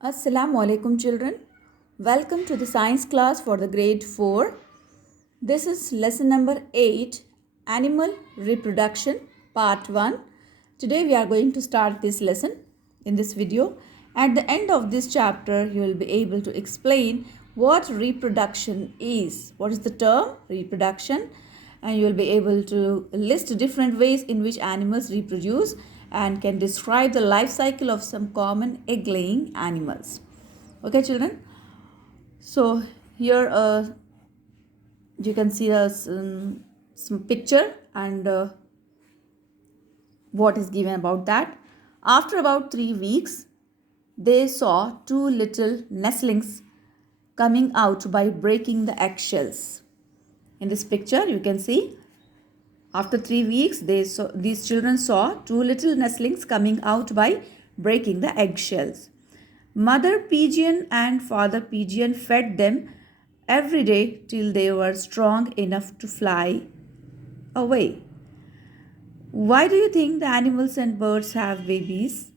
Assalamu alaikum children. Welcome to the science class for the grade 4. This is lesson number 8, Animal Reproduction, part 1. Today we are going to start this lesson in this video. At the end of this chapter, you will be able to explain what reproduction is. What is the term reproduction? And you will be able to list different ways in which animals reproduce and can describe the life cycle of some common egg-laying animals. Okay, children? So here you can see some picture and what is given about that. After about 3 weeks, they saw two little nestlings coming out by breaking the eggshells. In this picture, you can see after 3 weeks, these children saw two little nestlings coming out by breaking the eggshells. Mother pigeon and father pigeon fed them every day till they were strong enough to fly away. Why do you think the animals and birds have babies?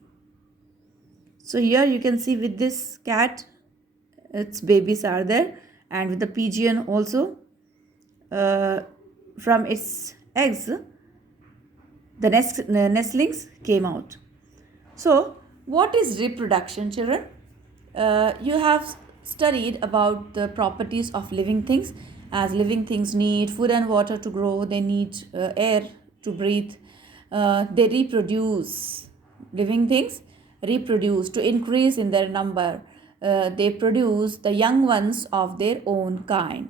So here you can see with this cat, its babies are there, and with the pigeon also, from its eggs, the nestlings came out. So, what is reproduction, children? You have studied about the properties of living things. As living things need food and water to grow, they need air to breathe. They reproduce. Living things reproduce to increase in their number. They produce the young ones of their own kind.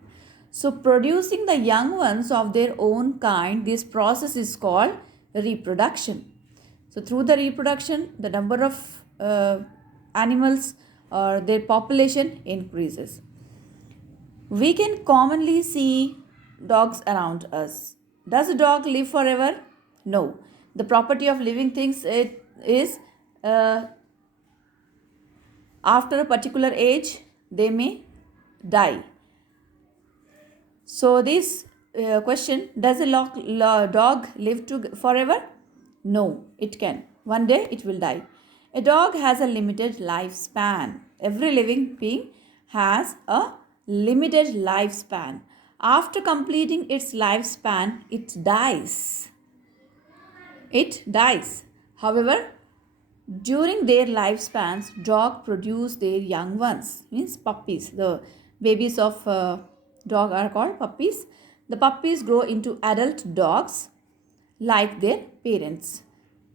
So producing the young ones of their own kind, this process is called reproduction. So through the reproduction, the number of animals or their population increases. We can commonly see dogs around us. Does a dog live forever? No. The property of living things is after a particular age, they may die. So this question, does a dog live forever? No, it can. One day it will die. A dog has a limited lifespan. Every living being has a limited lifespan. After completing its lifespan, it dies. It dies. However, during their lifespans, dogs produce their young ones, means puppies. The babies of dog are called puppies. The puppies grow into adult dogs like their parents.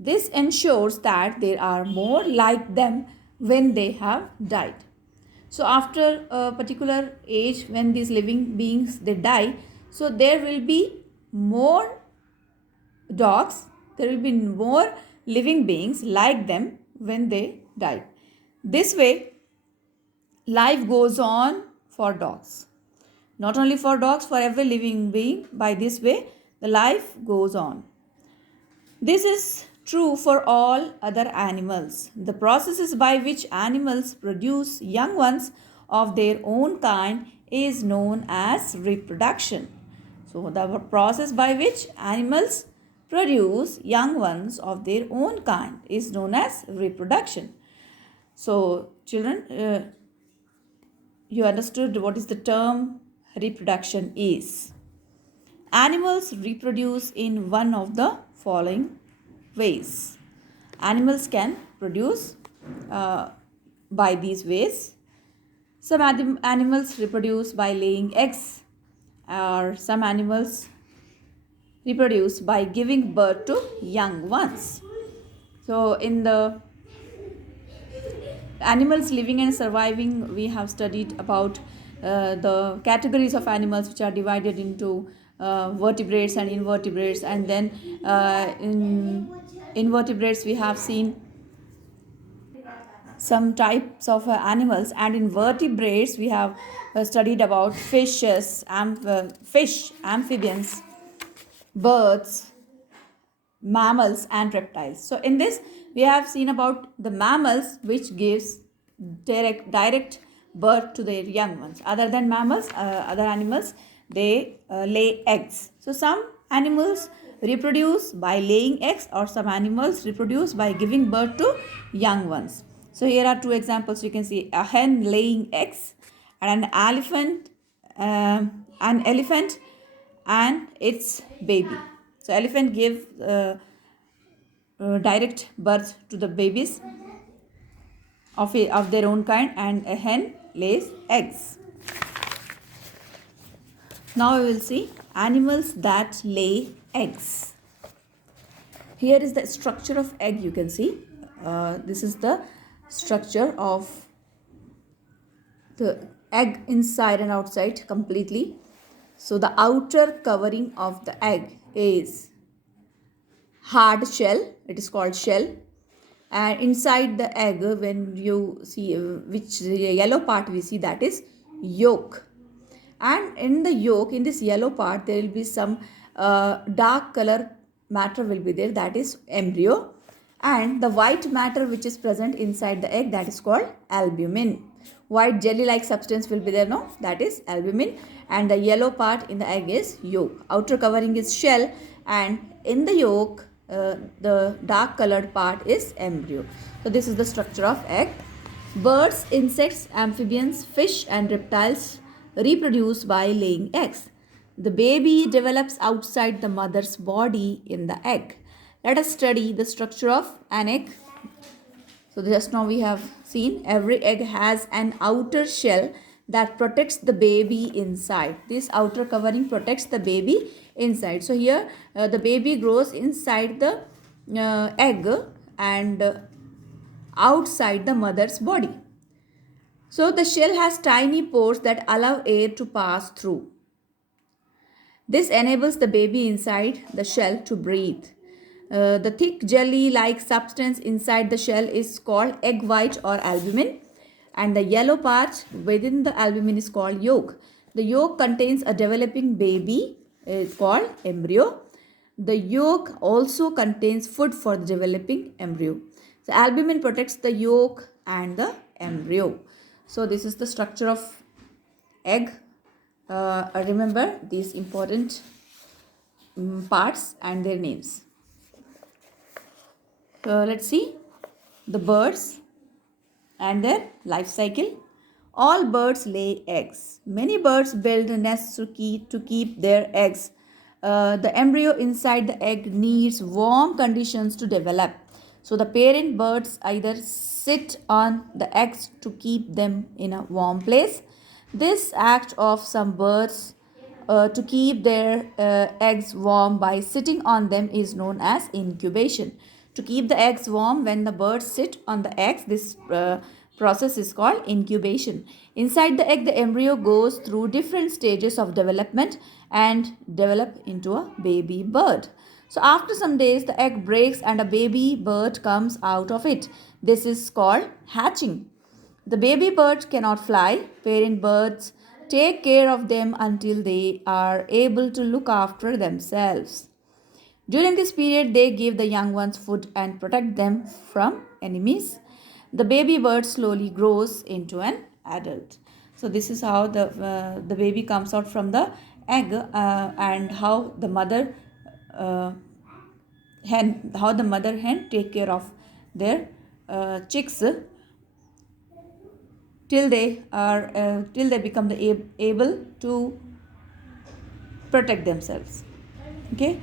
This ensures that there are more like them when they have died. So after a particular age, when these living beings they die, so there will be more dogs, there will be more living beings like them when they died. This way, life goes on for dogs. Not only for dogs, for every living being. By this way, the life goes on. This is true for all other animals. The processes by which animals produce young ones of their own kind is known as reproduction. So, the process by which animals produce young ones of their own kind is known as reproduction. So, children, you understood what is the term reproduction is. Animals reproduce in one of the following ways. Animals can produce by these ways. Some animals reproduce by laying eggs, or some animals reproduce by giving birth to young ones. So in the animals living and surviving, we have studied about the categories of animals which are divided into vertebrates and invertebrates, and then in invertebrates we have seen some types of animals, and in vertebrates we have studied about fishes, fish, amphibians, birds, mammals and reptiles. So in this we have seen about the mammals which gives direct birth to their young ones. Other than mammals, other animals, they lay eggs. So some animals reproduce by laying eggs, or some animals reproduce by giving birth to young ones. So here are two examples. You can see a hen laying eggs and an elephant and its baby. So elephant give direct birth to the babies of their own kind, and a hen lays eggs. Now we will see animals that lay eggs. Here is the structure of egg. You can see this is the structure of the egg inside and outside completely. So the outer covering of the egg is hard shell. It is called shell. And inside the egg, when you see which yellow part we see, that is yolk. And in the yolk, in this yellow part, there will be some dark color matter will be there, that is embryo. And the white matter which is present inside the egg, that is called albumin. White jelly like substance will be there, no, that is albumin. And the yellow part in the egg is yolk. Outer covering is shell, and in the yolk the dark colored part is embryo. So this is the structure of egg. Birds, insects, amphibians, fish and reptiles reproduce by laying eggs. The baby develops outside the mother's body in the egg. Let us study the structure of an egg. So just now we have seen every egg has an outer shell that protects the baby inside. This outer covering protects the baby inside. So here the baby grows inside the egg and outside the mother's body. So the shell has tiny pores that allow air to pass through. This enables the baby inside the shell to breathe. The thick jelly-like substance inside the shell is called egg white or albumin, and the yellow part within the albumin is called yolk. The yolk contains a developing baby, it's called embryo. The yolk also contains food for the developing embryo. So albumin protects the yolk and the embryo. So this is the structure of egg. Remember these important parts and their names. So let's see the birds and their life cycle. All birds lay eggs. Many birds build nests to keep their eggs. The embryo inside the egg needs warm conditions to develop. So the parent birds either sit on the eggs to keep them in a warm place. This act of some birds to keep their eggs warm by sitting on them is known as incubation. To keep the eggs warm when the birds sit on the eggs, this process is called incubation. Inside the egg, the embryo goes through different stages of development and develop into a baby bird. So after some days, the egg breaks and a baby bird comes out of it. This is called hatching. The baby birds cannot fly. Parent birds take care of them until they are able to look after themselves. During this period, they give the young ones food and protect them from enemies. The baby bird slowly grows into an adult. So this is how the baby comes out from the egg and how the mother hen take care of their chicks till they become able to protect themselves. Okay.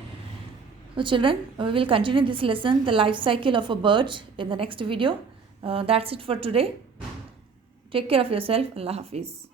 So children, we will continue this lesson, the life cycle of a bird, in the next video. That's it for today. Take care of yourself. Allah Hafiz.